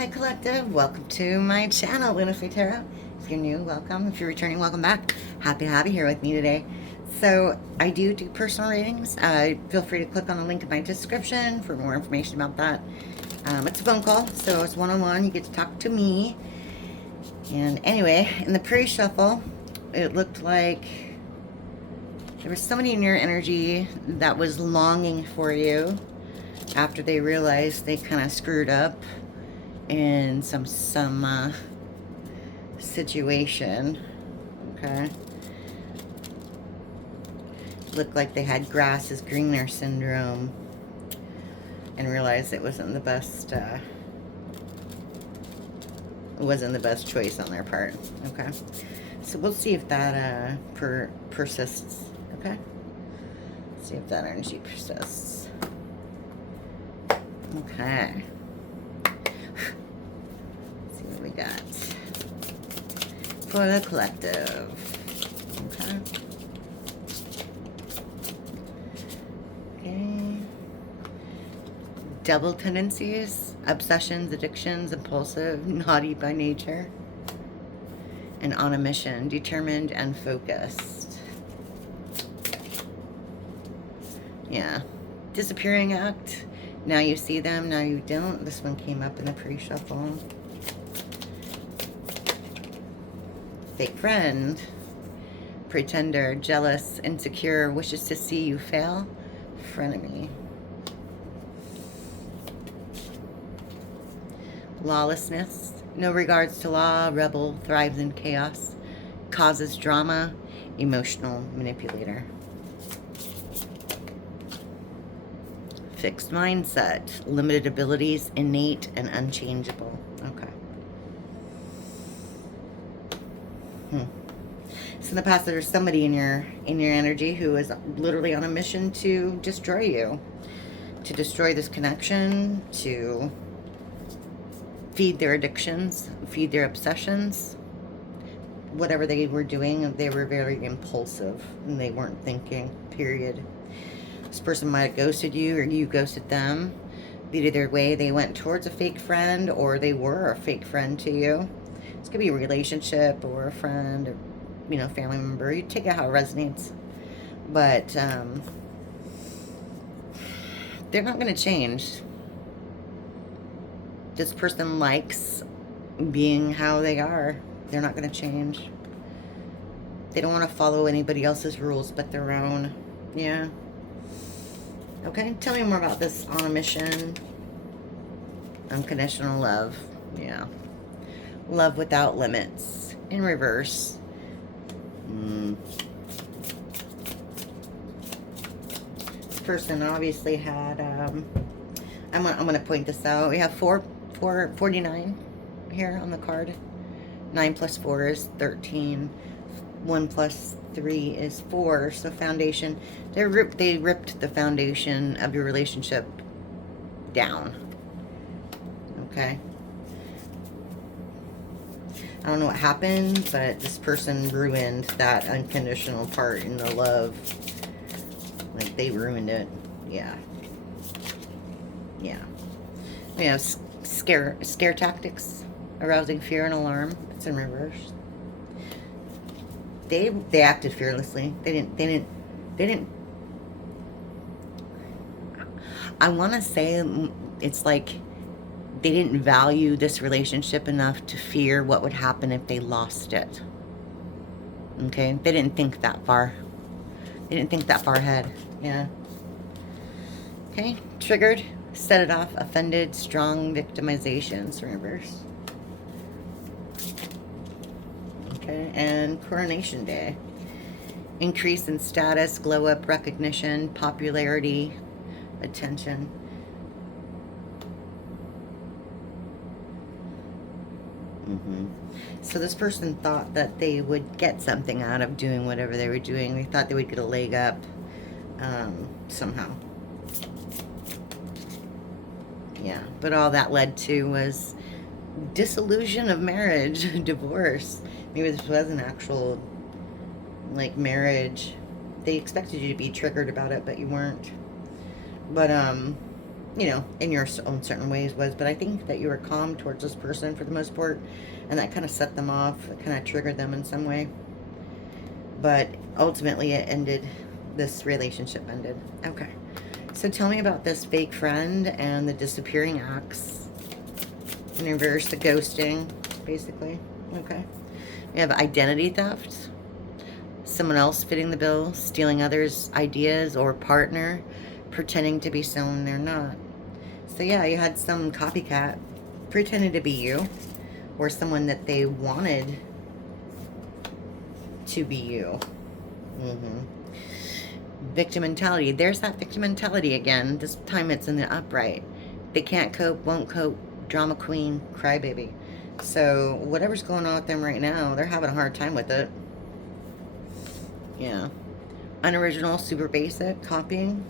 Hi Collective, welcome to my channel, LunaFae Tarot. If you're new, welcome. If you're returning, welcome back. Happy to have you here with me today. So I do personal readings. Feel free to click on the link in my description for more information about that. It's a phone call, so it's one-on-one. You get to talk to me. And anyway, in the pre-shuffle, it looked like there was somebody in your energy that was longing for you after they realized they kind of screwed up in some situation. Okay, looked like they had grass is greener syndrome and realized it wasn't the best choice on their part. Okay, so we'll see if that persists. Okay, see if that energy persists. Okay, see what we got for the collective. Okay. Okay. Double tendencies, obsessions, addictions, impulsive, naughty by nature, and on a mission, determined and focused. Yeah. Disappearing act. Now you see them, now you don't. This one came up in the pre-shuffle. Fake friend. Pretender, jealous, insecure, wishes to see you fail. Frenemy. Lawlessness. No regards to law. Rebel, thrives in chaos. Causes drama. Emotional manipulator. Fixed mindset, limited abilities, innate and unchangeable. Okay. So in the past, there's somebody in your energy who is literally on a mission to destroy you, to destroy this connection, to feed their addictions, feed their obsessions. Whatever they were doing, they were very impulsive and they weren't thinking, period. This person might have ghosted you or you ghosted them. Either way, they went towards a fake friend or they were a fake friend to you. This could be a relationship or a friend or, you know, family member. You take it how it resonates. But they're not going to change. This person likes being how they are. They're not going to change. They don't want to follow anybody else's rules but their own. Yeah. Okay, tell me more about this on a mission. Unconditional love. Yeah. Love without limits. In reverse. This person obviously had, I'm going to point this out. We have 49 here on the card. 9 plus 4 is 13. 1 plus 3 is 4. So foundation. They ripped the foundation of your relationship down. Okay. I don't know what happened, but this person ruined that unconditional part in the love. Like, they ruined it. Yeah. Yeah. We have scare tactics, arousing fear and alarm. It's in reverse. They acted fearlessly. They didn't. I want to say it's like they didn't value this relationship enough to fear what would happen if they lost it. Okay? They didn't think that far. They didn't think that far ahead. Yeah. Okay? Triggered, set it off, offended, strong victimizations, reverse. Okay, and Coronation Day. Increase in status, glow up, recognition, popularity, attention. So this person thought that they would get something out of doing whatever they were doing. They thought they would get a leg up somehow. Yeah, but all that led to was disillusion of marriage, divorce. Maybe this was an actual, like, marriage. They expected you to be triggered about it, but you weren't. But you know, in your own certain ways was, but I think that you were calm towards this person for the most part, and that kind of set them off, it kind of triggered them in some way. But ultimately it ended, this relationship ended. Okay. So tell me about this fake friend and the disappearing acts. In reverse, the ghosting, basically. Okay. We have identity theft. Someone else fitting the bill, stealing others' ideas or partner, pretending to be someone they're not. So yeah, you had some copycat pretending to be you, or someone that they wanted to be you. Victim mentality. There's that victim mentality again. This time it's in the upright. They can't cope, won't cope, drama queen, crybaby. So whatever's going on with them right now, they're having a hard time with it. Yeah. Unoriginal, super basic, copying.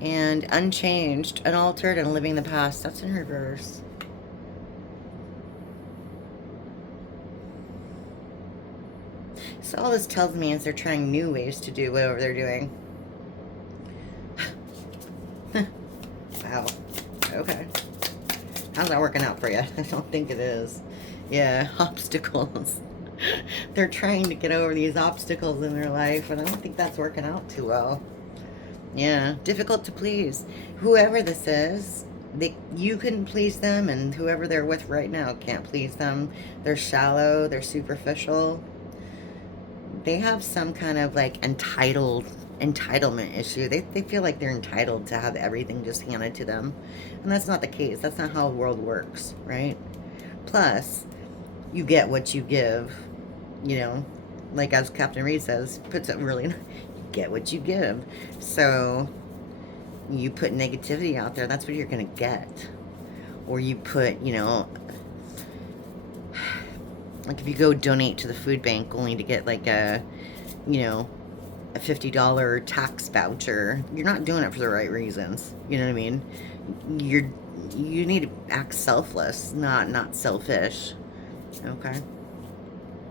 And unchanged, unaltered, and living the past. That's in reverse. So all this tells me is they're trying new ways to do whatever they're doing. Wow. Okay. How's that working out for you? I don't think it is. Yeah, obstacles. They're trying to get over these obstacles in their life, and I don't think that's working out too well. Yeah, difficult to please. Whoever this is, you couldn't please them, and whoever they're with right now can't please them. They're shallow, they're superficial. They have some kind of like entitlement issue. They feel like they're entitled to have everything just handed to them. And that's not the case. That's not how the world works, right? Plus, you get what you give, you know, like as Captain Reed says, puts it really, you get what you give. So you put negativity out there, that's what you're going to get. Or you put, you know, like if you go donate to the food bank only to get like a, you know, a $50 tax voucher, you're not doing it for the right reasons. You know what I mean? You need to act selfless, not selfish. Okay.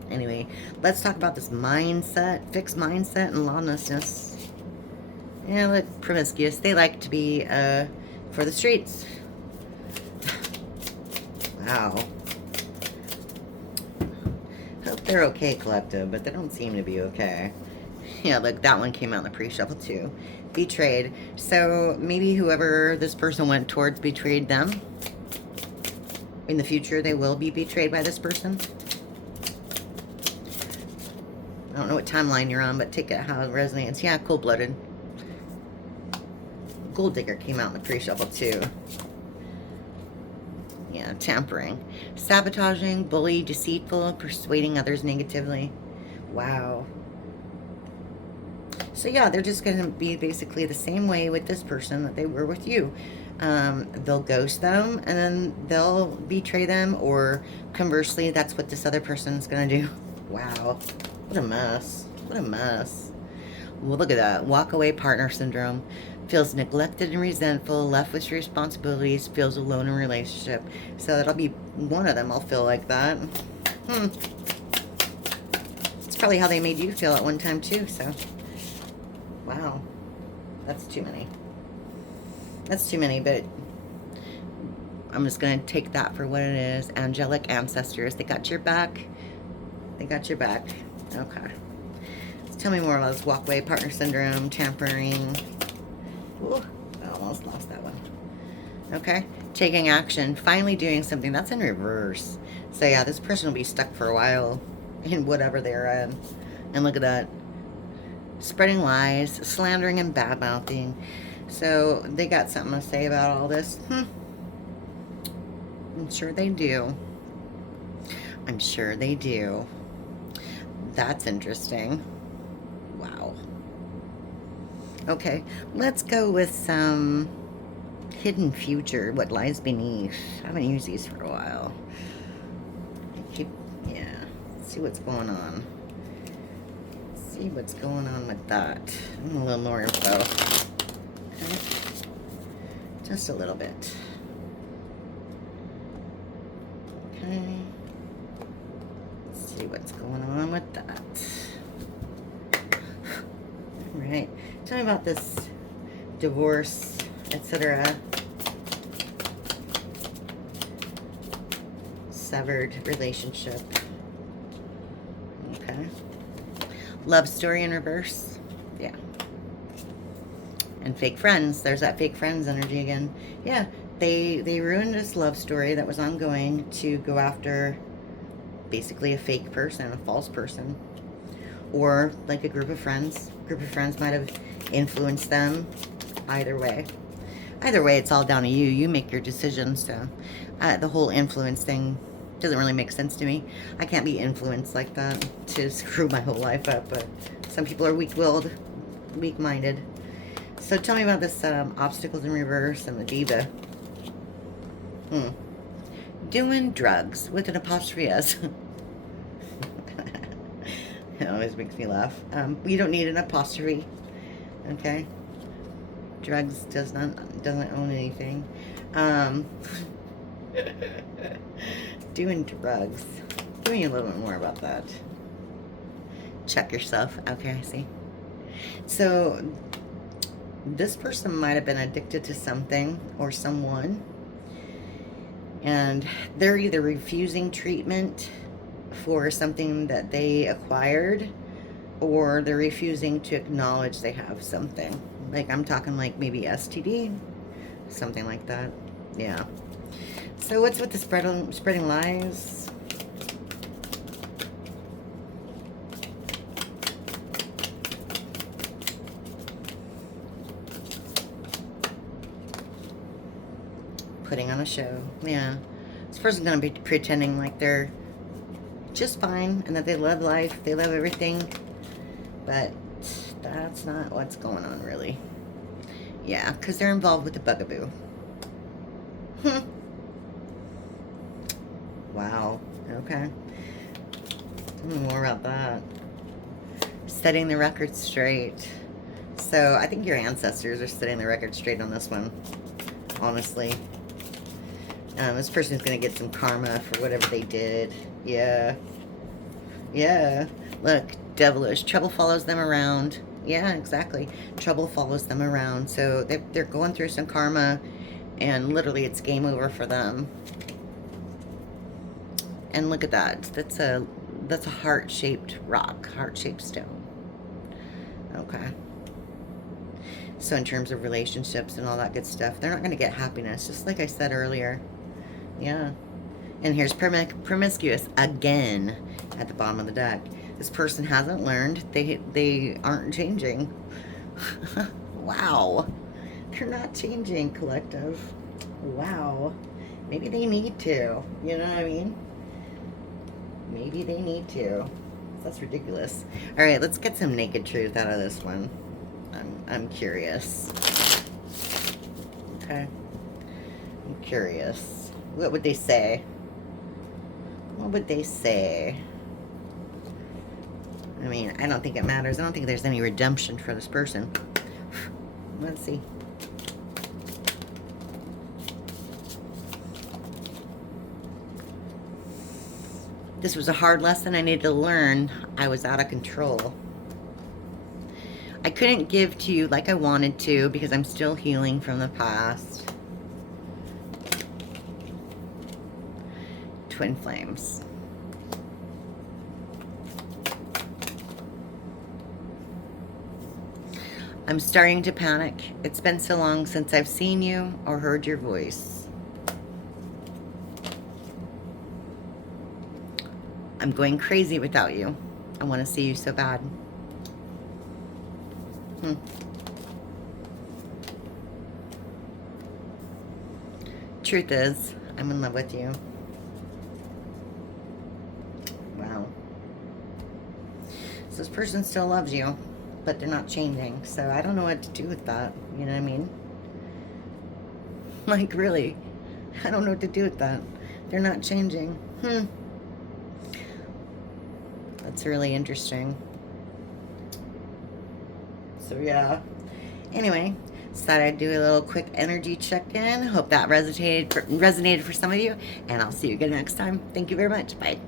Anyway, let's talk about this mindset, fixed mindset and lawlessness. Yeah, like promiscuous. They like to be for the streets. Wow. Hope they're okay, collective, but they don't seem to be okay. Yeah, look, that one came out in the pre-shuffle too. Betrayed. So maybe whoever this person went towards betrayed them. In the future, they will be betrayed by this person. I don't know what timeline you're on, but take it how it resonates. Yeah, cold-blooded. Gold digger came out in the pre-shuffle too. Yeah, tampering. Sabotaging, bully, deceitful, persuading others negatively. Wow. So yeah, they're just going to be basically the same way with this person that they were with you. They'll ghost them, and then they'll betray them, or conversely, that's what this other person's going to do. Wow. What a mess. What a mess. Well, look at that. Walk away partner syndrome. Feels neglected and resentful, left with responsibilities, feels alone in relationship. So that'll be one of them. I'll feel like that. It's probably how they made you feel at one time too, so. Wow. That's too many. That's too many, but I'm just going to take that for what it is. Angelic ancestors. They got your back. They got your back. Okay. So tell me more about this walkway, partner syndrome, tampering. Ooh, I almost lost that one. Okay. Taking action. Finally doing something. That's in reverse. So yeah, this person will be stuck for a while in whatever they're in. And look at that. Spreading lies, slandering and bad-mouthing. So they got something to say about all this. I'm sure they do. I'm sure they do. That's interesting. Wow. Okay, let's go with some hidden future, what lies beneath. I haven't used these for a while. Yeah, let's see what's going on. See what's going on with that. A little more info. Okay. Just a little bit. Okay. Let's see what's going on with that. All right. Tell me about this divorce, etc. severed relationship. Okay. Love story in reverse. Yeah. And fake friends. There's that fake friends energy again. Yeah. They ruined this love story that was ongoing to go after basically a fake person, a false person. Or like a group of friends. Group of friends might have influenced them. Either way. Either way, it's all down to you. You make your decisions. So the whole influence thing doesn't really make sense to me. I can't be influenced like that to screw my whole life up. But some people are weak-willed, weak-minded. So tell me about this obstacles in reverse and the diva. Doing drugs with an apostrophe S. It always makes me laugh. You don't need an apostrophe. Okay. Drugs doesn't own anything. Doing drugs. Give me a little bit more about that. Check yourself. Okay, I see. So this person might have been addicted to something or someone, and they're either refusing treatment for something that they acquired, or they're refusing to acknowledge they have something. Like, I'm talking like maybe STD, something like that. Yeah. So what's with the spreading lies? Putting on a show. Yeah. This person's going to be pretending like they're just fine and that they love life, they love everything. But that's not what's going on, really. Yeah, because they're involved with the bugaboo. Wow. Okay. Tell me more about that. Setting the record straight. So I think your ancestors are setting the record straight on this one. Honestly. This person's going to get some karma for whatever they did. Yeah. Yeah. Look, devilish. Trouble follows them around. Yeah, exactly. Trouble follows them around. So they're going through some karma, and literally it's game over for them. And look at that. That's a heart-shaped rock, heart-shaped stone. Okay. So in terms of relationships and all that good stuff, they're not going to get happiness, just like I said earlier. Yeah. And here's promiscuous again at the bottom of the deck. This person hasn't learned. They aren't changing. Wow. They're not changing, collective. Wow. Maybe they need to. You know what I mean? Maybe they need to. That's ridiculous. All right, let's get some naked truth out of this one. I'm curious. Okay. I'm curious. What would they say? What would they say? I mean, I don't think it matters. I don't think there's any redemption for this person. Let's see. This was a hard lesson I needed to learn. I was out of control. I couldn't give to you like I wanted to because I'm still healing from the past. Twin flames. I'm starting to panic. It's been so long since I've seen you or heard your voice. I'm going crazy without you. I want to see you so bad. Truth is, I'm in love with you. Wow. So this person still loves you, but they're not changing. So I don't know what to do with that. You know what I mean? Like, really. I don't know what to do with that. They're not changing. That's really interesting. So yeah. Anyway, thought I'd do a little quick energy check-in. Hope that resonated for some of you. And I'll see you again next time. Thank you very much. Bye.